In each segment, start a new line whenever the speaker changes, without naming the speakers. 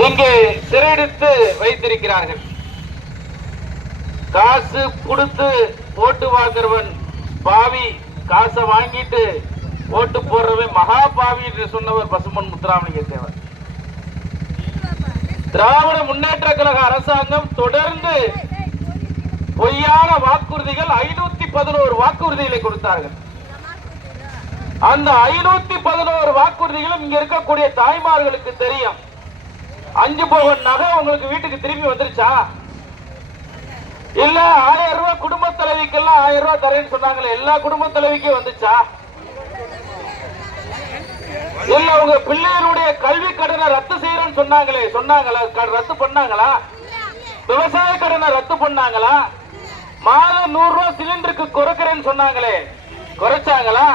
இங்கே சிறையடித்து வைத்திருக்கிறார்கள். காசு கொடுத்து ஓட்டு வாங்குறவன் பாவி காசை வாங்கிட்டு ஓட்டு போடுறவன் மகா பாவி என்று சொன்னவர் பசுமன் முத்துராமலிங்க தேவர். திராவிட முன்னேற்ற கழக அரசாங்கம் தொடர்ந்து பொய்யான வாக்குறுதிகள் ஐநூத்தி பதினோரு வாக்குறுதிகளை கொடுத்தார்கள். அந்த ஐநூத்தி பதினோரு வாக்குறுதிகளும் இங்க இருக்கக்கூடிய தாய்மார்களுக்கு தெரியும். அஞ்சு பவன் நகை உங்களுக்கு வீட்டுக்கு திரும்பி வந்துருச்சா? இல்ல ஆயிரம் ரூபாய் குடும்ப தலைவிக்கெல்லாம் ஆயிரம் ரூபாய் தரேன்னு சொன்னாங்களே எல்லா குடும்ப தலைவிக்கும் வந்துச்சா? இல்ல உங்க பிள்ளைகளுடைய கல்வி கடனை ரத்து செய்யறேன்னு சொன்னாங்களே சொன்னாங்களா? க- ரத்து பண்ணாங்களா? விவசாய கடனை ரத்து பண்ணாங்களா? மாதம் நூறு ரூபாய் சிலிண்டருக்கு குறைக்கிறேன்னு சொன்னாங்களே குறைச்சாங்களா?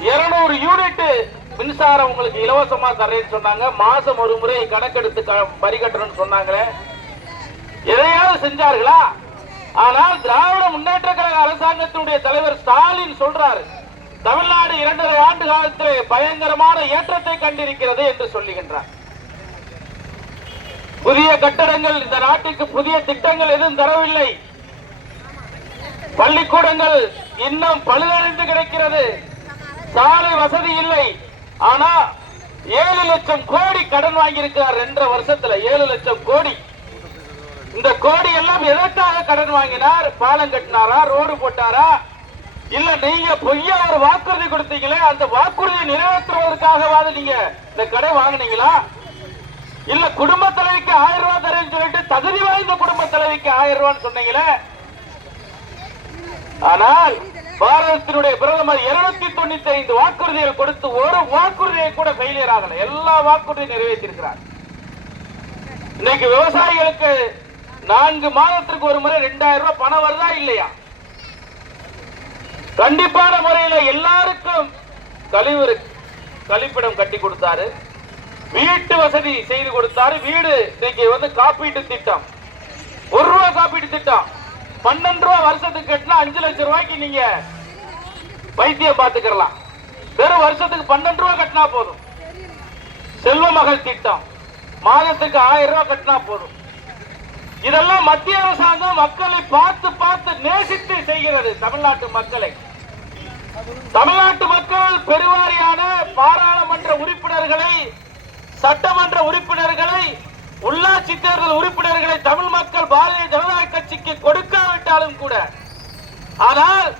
இருநூறு யூனிட் மின்சாரம் உங்களுக்கு இலவசமா தரேன்னு சொன்னாங்க. மாசம் ஒரு முறை கணக்கெடுத்து க- வரி கட்டணும்னு சொன்னாங்களே. எதையாவது செஞ்சார்களா? ஆனால் திராவிட முன்னேற்ற கழக அரசாங்கத்தினுடைய தலைவர் ஸ்டாலின் சொல்றாரு தமிழ்நாடு இரண்டரை ஆண்டு காலத்திலே பயங்கரமான ஏற்றத்தை கண்டிருக்கிறது என்று சொல்லுகின்றார். புதிய கட்டடங்கள் இந்த நாட்டுக்கு புதிய திட்டங்கள் எதுவும் தரவில்லை. பள்ளிக்கூடங்கள் இன்னும் பழுதடைந்து கிடக்கிறது. சாலை வசதி இல்லை. ஆனா ஏழு லட்சம் கோடி கடன் வாங்கியிருக்கிறார் ரெண்டரை வருஷத்துல ஏழு லட்சம் கோடி. இந்த கோடி எல்லாம் எதற்காக கடன் வாங்கினார்? பாலம் கட்டினாரா? ரோடு போட்டாரா? இல்ல நீங்க பொய்யா ஒரு வாக்குறுதி கொடுத்தீங்களே அந்த வாக்குறுதியை நிறைவேற்றுவதற்காகவாது நீங்க இந்த கடை வாங்குனீங்களா? இல்ல குடும்ப தலைவிக்கு ஆயிரம் ரூபாய் தரேன்னு சொல்லிட்டு தகுதி வாய்ந்த குடும்ப தலைவிக்கு ஆயிரம் ரூபான்னு சொன்னீங்களே? ஆனால் பாரதத்தினுடைய பிரதமர் இருநூத்தி தொண்ணூத்தி ஐந்து வாக்குறுதிகள் கொடுத்து ஒரு வாக்குறுதியை கூட ஃபெயிலியர் ஆகல எல்லா வாக்குறுதியும் நிறைவேற்றியிருக்கிறார் இன்னைக்கு விவசாயிகளுக்கு நான்கு மாதத்திற்கு ஒரு முறை ரெண்டாயிரம் ரூபாய் பணம் வருதா இல்லையா? கண்டிப்பான முறையில எல்லாருக்கும் கழிவு கழிப்பிடம் கட்டி கொடுத்தாரு. வீட்டு வசதி செய்து கொடுத்தாரு. வீடு இன்னைக்கு வந்து காப்பீட்டு திட்டம். ஒரு ரூபாய் காப்பீட்டு திட்டம். பன்னெண்டு ரூபா வருஷத்துக்கு கட்டினா அஞ்சு லட்சம் ரூபாய்க்கு நீங்க வைத்தியம் பார்த்துக்கலாம் வெறும் வருஷத்துக்கு பன்னெண்டு ரூபா கட்டினா போதும். செல்வ மகள் திட்டம். மாதத்துக்கு ஆயிரம் ரூபாய் கட்டினா போதும். இதெல்லாம் மத்திய அரசாங்கம் மக்களை பார்த்து பார்த்து நேசித்து செய்கிறது தமிழ்நாட்டு மக்களை. தமிழ்நாட்டு மக்கள் பெருவாரியான பாராளுமன்ற உறுப்பினர்களை சட்டமன்ற உறுப்பினர்களை உள்ளாட்சி தேர்தல் உறுப்பினர்களை தமிழ் மக்கள் பாரதிய இருந்தாலும் கூட ஆனால்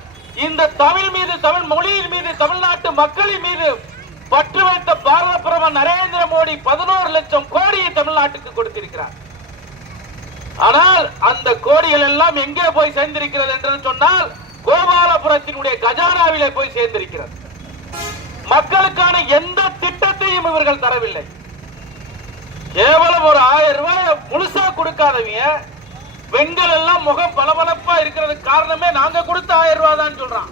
இந்த தமிழ் மீது தமிழ் மொழியின் மீது தமிழ்நாட்டு மக்களின் மீது பற்று வைத்த பாரத பிரதமர் நரேந்திர மோடி பதினோரு லட்சம் கோடியை தமிழ்நாட்டுக்கு கொடுத்திருக்கிறார். ஆனால் அந்த கோடிகள் எல்லாம் எங்கே போய் சேர்ந்திருக்கிறது என்று சொன்னால் கோபாலபுரத்தினுடைய கஜானாவிலே போய் சேர்ந்திருக்கிறது. மக்களுக்கான எந்த திட்டத்தையும் இவர்கள் தரவில்லை. கேவலம் ஒரு ஆயிரம் ரூபாய் முழுசா கொடுக்காதவங்க பெண்கள் எல்லாம் முகம் பளபளப்பா இருக்கிறதுக்கு காரணமே நாங்க கொடுத்த ஆயிரம் ரூபாய் தான் சொல்றான்.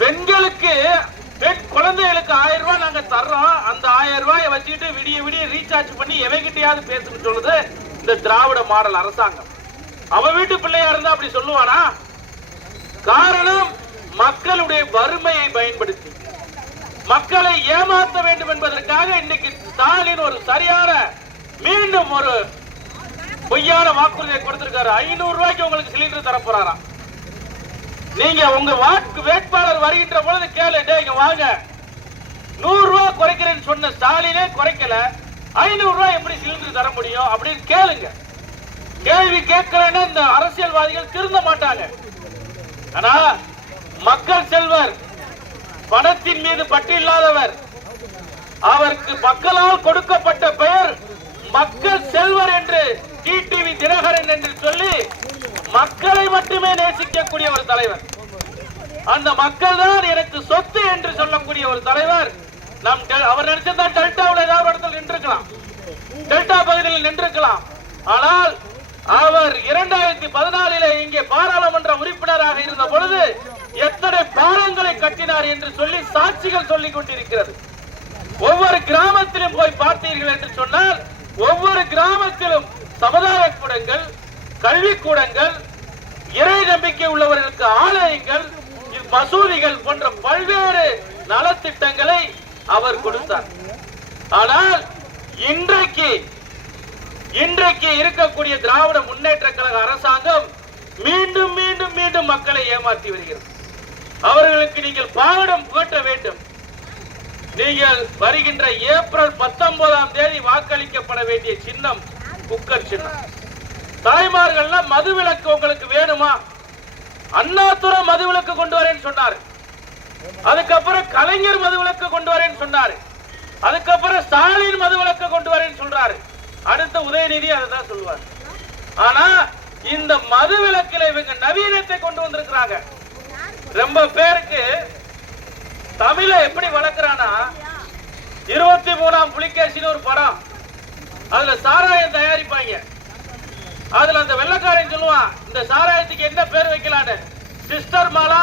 பெண்களுக்கு பெண் குழந்தைகளுக்கு ஆயிரம் ரூபாய் நாங்க தர்றோம். அந்த ஆயிரம் ரூபாயை வச்சுக்கிட்டு விடிய விடிய ரீசார்ஜ் பண்ணி எவைகிட்டையாவது பேசுன்னு சொல்லுது இந்த திராவிட மாடல் அரசாங்கம். அவ வீட்டு பிள்ளையா இருந்தா அப்படி சொல்லுவானா? காரணம் மக்களுடைய வறுமையை பயன்படுத்தி. மக்களை ஏமாற்ற வேண்டும் என்பதற்காக இன்னைக்கு ஸ்டாலின் ஒரு சரியான மீண்டும் ஒரு பொய்யான வாக்குறுதியை கொடுத்திருக்காரு. ஐநூறு ரூபாய்க்கு உங்களுக்கு சிலிண்டர் தர போறாராம் நீங்க உங்க வாக்கு வேட்பாளர் வருகின்ற பொழுது கேளு இங்க வாங்க. நூறு ரூபாய் குறைக்கிறேன்னு சொன்ன ஸ்டாலினே குறைக்கல. ஐநூறு ரூபாய் எப்படி சிலிண்டர் தர முடியும்? அப்படின்னு கேளுங்க. கேள்வி கேட்கலன்னு இந்த அரசியல்வாதிகள் திருந்த மாட்டாங்க. ஆனா மக்கள் செல்வர் பணத்தின் மீது பற்று இல்லாதவர் அவருக்கு மக்களால் கொடுக்கப்பட்ட பெயர் மக்கள் செல்வர் என்று டிடிவி தினகரன் என்று சொல்லி மக்களை மட்டுமே நேசிக்கக்கூடிய ஒரு தலைவர். அந்த மக்கள் தான் எனக்கு சொத்து என்று சொல்லக்கூடிய ஒரு தலைவர். நம் அவர் நினைச்சதா டெல்டாவில் ஏதாவது ஒரு இடத்துல நின்றுக்கலாம் டெல்டா பகுதியில் நின்றுக்கலாம் ஆனால் அவர் இரண்டாயிரத்தி பதினாலிலே இங்கே பாராளுமன்ற உறுப்பினராக இருந்த பொழுது எத்தனை பாலங்களை கட்டினார் என்று சொல்லி சாட்சிகள் சொல்லிக் கொண்டிருக்கிறது. ஒவ்வொரு கிராமத்திலும் போய் பார்த்தீர்கள் என்று சொன்னால் ஒவ்வொரு கிராமத்திலும் சமுதாய கூடங்கள் கல்விக்கூடங்கள் இறை நம்பிக்கை உள்ளவர்களுக்கு ஆலயங்கள் மசூதிகள் போன்ற பல்வேறு நலத்திட்டங்களை அவர் கொடுத்தார். ஆனால் இன்றைக்கு இன்றைக்கு இருக்கக்கூடிய திராவிட முன்னேற்ற கழக அரசாங்கம் மீண்டும் மீண்டும் மீண்டும் மக்களை ஏமாற்றி வருகிறது. அவர்களுக்கு நீங்கள் பாடம் புகட்ட வேண்டும். நீங்கள் வருகின்ற ஏப்ரல் பத்தொன்பதாம் தேதி வாக்களிக்கப்பட வேண்டிய சின்னம் குக்கர் சின்னம் மது மதுவிலக்கு உங்களுக்கு வேணுமா? அண்ணாதுரை மதுவிலக்கு கொண்டு வரேன்னு சொன்னாரு. அதுக்கப்புறம் கலைஞர் மதுவிலக்கு கொண்டு வரேன்னு சொன்னாரு. அதுக்கப்புறம் ஸ்டாலின் மதுவிலக்கு கொண்டு வரேன்னு சொல்றாரு. அடுத்த உதயநிதி அதுதான் சொல்லுவார். ஆனா இந்த மது விளக்கில் இவங்க நவீனத்தை கொண்டு வந்திருக்கிறாங்க. ரொம்ப பேருக்கு தமிழை எப்படி வளர்க்கிறானா இருபத்தி மூணாம் புலிகேசின்னு ஒரு படம். அதுல சாராயம் தயாரிப்பாங்க. அதுல அந்த வெள்ளக்காரன் சொல்லுவான் இந்த சாராயத்துக்கு என்ன பேர் வைக்கலான்னு? சிஸ்டர் மாலா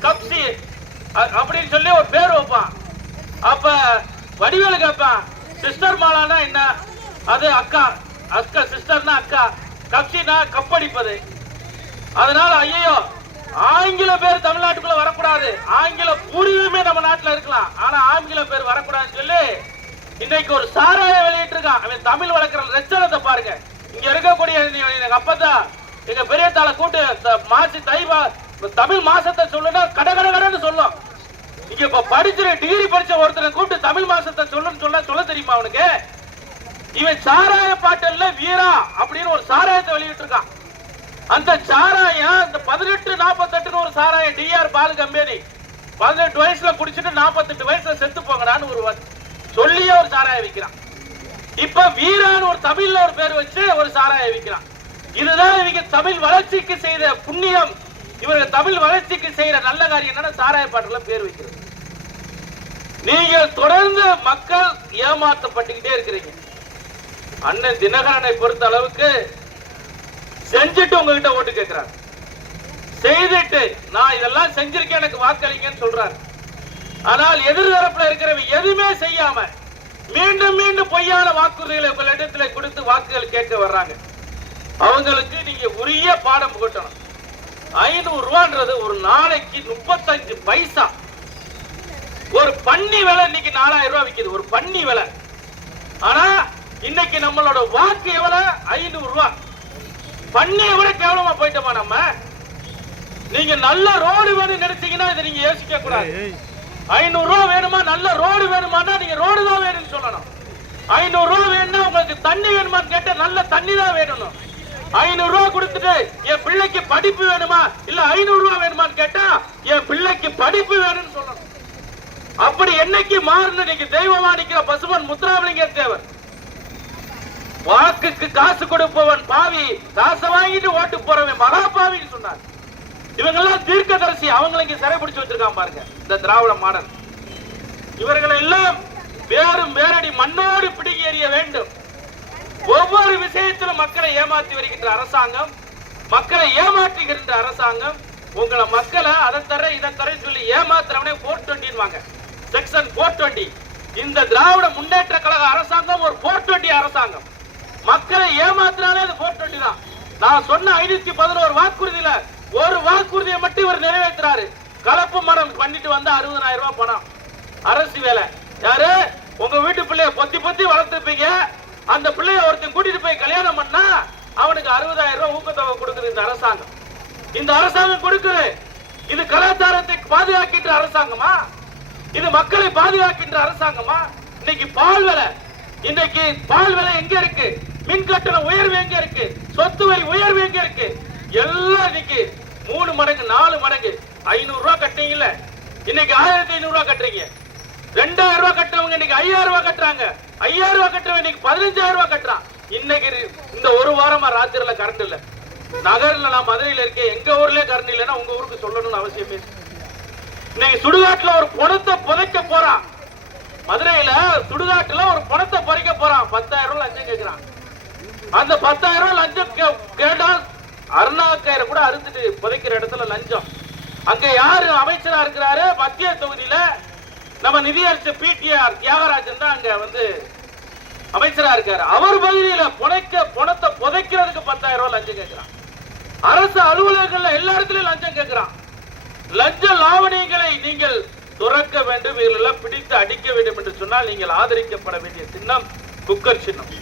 கப்சி அ- அப்படின்னு சொல்லி ஒரு பேர் வைப்பான். அப்ப வடிவேலு கேட்பான் சிஸ்டர் மாலானா என்ன? அது அக்கா. அக்கா சிஸ்டர்னா அக்கா. கப்சினா கப்படிப்பது அதனால ஐயோ ஆங்கில பேர் தமிழ்நாட்டுக்குள்ள வரக்கூடாது. ஆங்கில பூர்வீகமே நம்ம நாட்டுல இருக்கலாம். ஆனா ஆங்கில பேர் வரக்கூடாதுன்னு சொல்லி இன்னைக்கு ஒரு சாராய வெளியிட்டு இருக்கான் அவன் தமிழ் வளர்க்குற லட்சணத்தை பாருங்க. இங்க இருக்கக்கூடிய எங்க- எங்க அப்பத்தா எங்க பெரிய தாளை கூட்டு த- மாசி தை தமிழ் மாசத்தை சொல்லுனா கட கட கடன்னு சொல்லும். இங்க இப்ப படிச்சு டிகிரி படிச்ச ஒருத்தனை கூப்பிட்டு தமிழ் மாசத்தை சொல்லுன்னு சொல்ல சொல்ல தெரியுமா அவனுக்கு? இவன் சாராய பாட்டல்ல வீரா அப்படின்னு ஒரு சாராயத்தை வெளியிட்டு இருக்கான் அந்த சாராயம் இந்த பதினெட்டு நாற்பத்தெட்டுன்னு ஒரு சாராயம் டிஆர் பால் கம்பெனி. பதினெட்டு வயசுல குடிச்சிட்டு நாற்பத்தெட்டு வயசுல செத்து போங்கடான்னு ஒரு சொல்லியே ஒரு சாராய விற்கிறான் இப்ப வீரான்னு ஒரு தமிழ்ல ஒரு பேர் வச்சு ஒரு சாராய விற்கிறான் இதுதான் இவங்க தமிழ் வளர்ச்சிக்கு செய்த புண்ணியம். இவர்கள் தமிழ் வளர்ச்சிக்கு செய்யற நல்ல காரியம் என்னன்னா சாராய பாட்டுல பேர் வைக்கிறது. நீங்கள் தொடர்ந்து மக்கள் ஏமாற்றப்பட்டுக்கிட்டே இருக்கிறீங்க. அண்ணன் தினகரனை பொறுத்த அளவுக்கு செஞ்சுட்டு உங்ககிட்ட ஓட்டு கேட்கிறார் செய்துட்டு நான் இதெல்லாம் செஞ்சிருக்கேன் எனக்கு வாக்களிங்கன்னு சொல்றாரு. ஆனால் எதிர்தரப்புல இருக்கிறவங்க எதுவுமே செய்யாம மீண்டும் மீண்டும் பொய்யான வாக்குறுதிகளை உங்களிடத்துல கொடுத்து வாக்குகள் கேட்க வர்றாங்க. அவங்களுக்கு நீங்க உரிய பாடம் புகட்டணும். ஐநூறு ரூபான்றது ஒரு நாளைக்கு முப்பத்தஞ்சு பைசா. ஒரு பன்னி விலை இன்னைக்கு நாலாயிரம் ரூபாய் விற்கிது ஒரு பன்னி விலை. ஆனா இன்னைக்கு நம்மளோட வாக்கு எவ்வளவு ஐநூறு ரூபாய் பண்ணியை விட கேவலமா போயிட்டோமா நம்ம? நீங்க நல்ல ரோடு வேணும் நினைச்சீங்கன்னா இதை நீங்க யோசிக்க கூடாது. ஐநூறு ரூபா வேணுமா? நல்ல ரோடு வேணுமானா நீங்க ரோடு தான் வேணும்னு சொல்லணும். ஐநூறு ரூபா வேணும்னா உங்களுக்கு தண்ணி வேணுமான்னு கேட்ட நல்ல தண்ணி தான் வேணும் ஐநூறு ரூபா கொடுத்துட்டு என் பிள்ளைக்கு படிப்பு வேணுமா? இல்ல ஐநூறு ரூபா வேணுமான்னு கேட்டா என் பிள்ளைக்கு படிப்பு வேணும்னு சொல்லணும். அப்படி என்னைக்கு மாறுன்னு நீங்க தெய்வமா நிக்கிற பசுமன் முத்துராமலிங்க தேவர். வாக்குக்கு காசு கொடுப்பவன் பாவி காசை வாங்கிட்டு ஓட்டு போறவன் மகா பாவின்னு சொன்னார். இவங்கெல்லாம் தீர்க்கதரிசி. அவங்களை இங்க சிறைபிடிச்சு வச்சிருக்கான் பாருங்க. இந்த திராவிட மாடல். இவர்களை எல்லாம் வேறும் வேரடி மண்ணோடு பிடுங்கி எறிய வேண்டும். ஒவ்வொரு விஷயத்திலும் மக்களை ஏமாற்றி வருகின்ற அரசாங்கம் மக்களை ஏமாற்றுகின்ற அரசாங்கம் உங்களை மக்களை அதை தர இதை தர சொல்லி ஏமாத்துறவனே போர் டுவெண்ட்டின்னு செக்ஷன் போர் டுவெண்ட்டி இந்த திராவிட முன்னேற்ற கழக அரசாங்கம் ஒரு போர் டுவெண்ட்டி அரசாங்கம். மக்களை ஏமாத்தினாலே அது போர் டுவெண்ட்டி தான். நான் சொன்ன ஐநூத்தி பதினோரு வாக்குறுதியில ஒரு வாக்குறுதியை மட்டும் இவர் நிறைவேற்றுறாரு கலப்பு மரம் பண்ணிட்டு வந்தா அறுபதனாயிரம் ரூபாய் பணம். அரசு வேலை. யாரு? உங்க வீட்டு பிள்ளைய பொத்தி பொத்தி வளர்த்துருப்பீங்க. அந்த பிள்ளைய ஒருத்தன் கூட்டிட்டு போய் கல்யாணம் பண்ணா அவனுக்கு அறுபதாயிரம் ரூபாய் ஊக்கத்தொகை கொடுக்குது இந்த அரசாங்கம். இந்த அரசாங்கம் கொடுக்குது. இது கலாச்சாரத்தை பாதுகாக்கின்ற அரசாங்கமா? இது மக்களை பாதுகாக்கின்ற அரசாங்கமா? இன்னைக்கு பால் விலை. இன்னைக்கு பால் விலை எங்க இருக்கு? மின் கட்டண உயர்வு எங்க இருக்கு? சொத்து வரி உயர்வு எங்க இருக்கு? எல்லாம் இன்னைக்கு மூணு மடங்கு நாலு மடங்கு. ஐநூறு ரூபாய் கட்டுறீங்கல்ல இன்னைக்கு ஆயிரத்தி ஐநூறு ரூபா கட்டுறீங்க. ரெண்டாயிரம் ரூபாய் கட்டுறவங்க இன்னைக்கு ஐயாயிரம் ரூபாய் கட்டுறாங்க. ஐயாயிரம் ரூபா கட்டுறவங்க இன்னைக்கு பதினஞ்சாயிரம் ரூபாய் கட்டுறான். இன்னைக்கு இந்த ஒரு வாரமா ராத்திரில கரண்ட் இல்ல. நகர்ல நான் மதுரையில இருக்கேன். எங்க ஊர்லயே கரண்ட் இல்லைன்னா உங்க ஊருக்கு சொல்லணும்னு அவசியமே இன்னைக்கு சுடுகாட்டுல ஒரு பணத்தை புதைக்க போறான். மதுரையில சுடுகாட்டுல ஒரு பணத்தை பறிக்க போறான். பத்தாயிரம் ரூபாய் லஞ்சம் கேட்கிறான் அந்த பத்தாயிரம் ரூபாய் லஞ்சம் வச்சு புதைக்கிற இடத்துல லஞ்சம். அங்க யாரு அமைச்சரா இருக்கிறாரு? மத்திய தொகுதியில நம்ம நிதியரசர் பிடிஆர் தியாகராஜன் தான் அங்க வந்து அமைச்சரா இருக்காரு. அவர் பகுதியில புதைக்க பணத்தை புதைக்கிறதுக்கு பத்தாயிரம் ரூபாய் லஞ்சம் கேட்கிறான். அரசு அலுவலகங்கள்ல எல்லா இடத்துலயும் லஞ்சம் கேட்கிறான். லஞ்ச லாவணியங்களை நீங்கள் துறக்க வேண்டும். இவர்களெல்லாம் பிடித்து அடிக்க வேண்டும் என்று சொன்னால் நீங்கள் ஆதரிக்கப்பட வேண்டிய சின்னம் குக்கர் சின்னம்.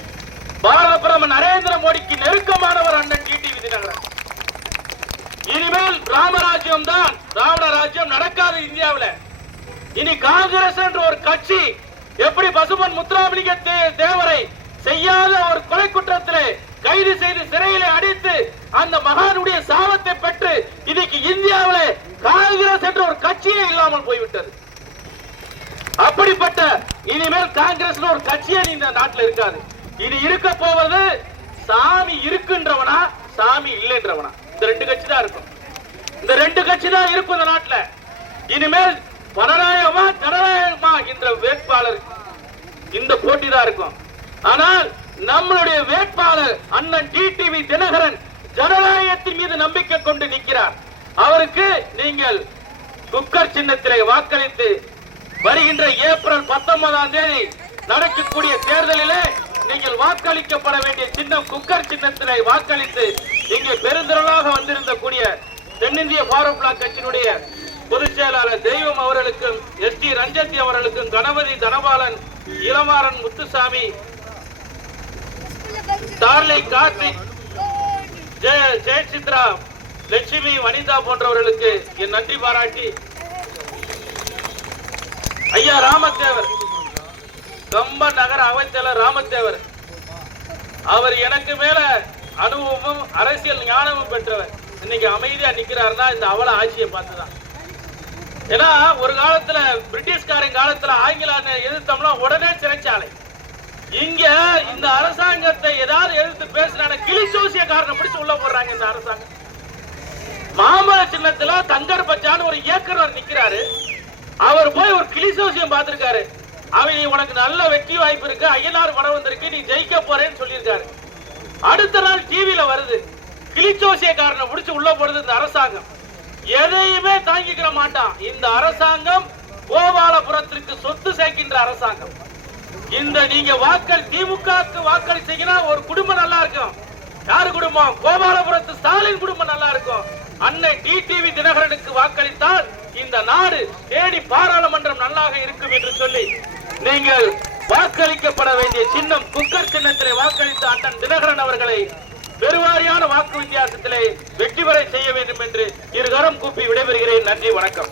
பாரத பிரதமர் நரேந்திர மோடிக்கு நெருக்கமானவர் அண்ணன் டிடிவி தினகரன் இனிமேல் ராமராஜ்யம் தான். திராவிட ராஜ்யம் நடக்காது இந்தியாவுல. இனி காங்கிரஸ் என்ற ஒரு கட்சி எப்படி பசுமன் முத்துராமலிங்க தேவரை செய்யாத ஒரு கொலை குற்றத்திலே கைது செய்து சிறையிலே அடைத்து அந்த மகானுடைய சாபத்தை பெற்று இன்னைக்கு இந்தியாவிலே காங்கிரஸ் என்ற ஒரு கட்சியே இல்லாமல் போய்விட்டது. அப்படிப்பட்ட இனிமேல் காங்கிரஸ் ஒரு கட்சியே இந்த நாட்டில் இருக்காது. இனி இருக்க போவது சாமி இருக்குன்றவனா சாமி இல்லைன்றவனா. இந்த ரெண்டு கட்சி தான் இருக்கும். இந்த ரெண்டு கட்சி தான் இருக்கும் இந்த நாட்டுல. இனிமேல் பரநாயகமா ஜனநாயகமா என்ற வேட்பாளர் இந்த போட்டி தான் இருக்கும். ஆனால் நம்மளுடைய வேட்பாளர் அண்ணன் டிடிவி தினகரன் ஜனநாயகத்தின் மீது நம்பிக்கை கொண்டு நிற்கிறார். அவருக்கு நீங்கள் குக்கர் சின்னத்திலே வாக்களித்து வருகின்ற ஏப்ரல் பத்தொன்பதாம் தேதி நடக்கக்கூடிய தேர்தலிலே நீங்கள் வாக்களிக்கப்பட வேண்டிய சின்னம் குக்கர் சின்னத்திலே வாக்களித்து இங்கே பெருந்திரளாக வந்திருந்த கூடிய தென்னிந்திய ஃபாரூக் பிளாக் கட்சியினுடைய பொதுச் செயலாளர் தெய்வம் அவர்களுக்கும் எஸ் டி ரஞ்சத்தி அவர்களுக்கும் கணபதி தனபாலன் இளமாறன் முத்துசாமி ஸ்டார்லை கார்த்திக் ஜெய ஜெயசித்ரா லட்சுமி வனிதா போன்றவர்களுக்கு என் நன்றி பாராட்டி ஐயா ராமதேவர் கம்ப நகர அமைச்சர் ராமதேவர் அவர் எனக்கு மேல அனுபவமும் அரசியல் ஞானமும் பெற்றவர். இன்னைக்கு அமைதியா நிக்கிறாருன்னா இந்த அவல ஆட்சியை பார்த்துதான். ஏன்னா ஒரு காலத்துல பிரிட்டிஷ்காரன் காலத்துல ஆங்கில எதிர்த்தோம்னா உடனே சிறைச்சாலை. இங்க இந்த அரசாங்கத்தை ஏதாவது எதிர்த்து பேசினா கிளி ஜோசியக்காரனை பிடிச்சு உள்ள போடுறாங்க இந்த அரசாங்கம். மாமல சின்னத்துல தங்கர் பச்சான்னு ஒரு இயக்குனர் நிக்கிறாரு. அவர் போய் ஒரு கிளி ஜோசியம் பார்த்திருக்காரு. அவன் நீ உனக்கு நல்ல வெற்றி வாய்ப்பு இருக்கு. ஐயனார் படம் வந்திருக்கு. நீ ஜெயிக்க போறேன்னு சொல்லியிருக்காரு. அடுத்த நாள் டிவியில வருது. கிளிச்சோசியக்காரனை பிடிச்சு உள்ள போறது இந்த அரசாங்கம். எதையுமே தாங்கிக்கிற மாட்டான். இந்த அரசாங்கம் கோபாலபுரத்திற்கு சொத்து சேர்க்கின்ற அரசாங்கம். இந்த நீங்க வாக்கள் திமுகவுக்கு வாக்களிச்சீங்கன்னா ஒரு குடும்பம் நல்லா இருக்கும். யாரு குடும்பம்? கோபாலபுரத்து ஸ்டாலின் குடும்பம் நல்லா இருக்கும். அன்னை டிடிவி தினகரனுக்கு வாக்களித்தால் இந்த நாடு தேடி பாராளுமன்றம் நல்லாக இருக்கும் என்று சொல்லி நீங்கள் வாக்களிக்கப்பட வேண்டிய சின்னம் குக்கர் சின்னத்திலே வாக்களித்த அண்ணன் தினகரன் அவர்களை பெருவாரியான வாக்கு வித்தியாசத்திலே வெற்றி பெற செய்ய வேண்டும் என்று இருகரம் கூப்பி விடைபெறுகிறேன். நன்றி வணக்கம்.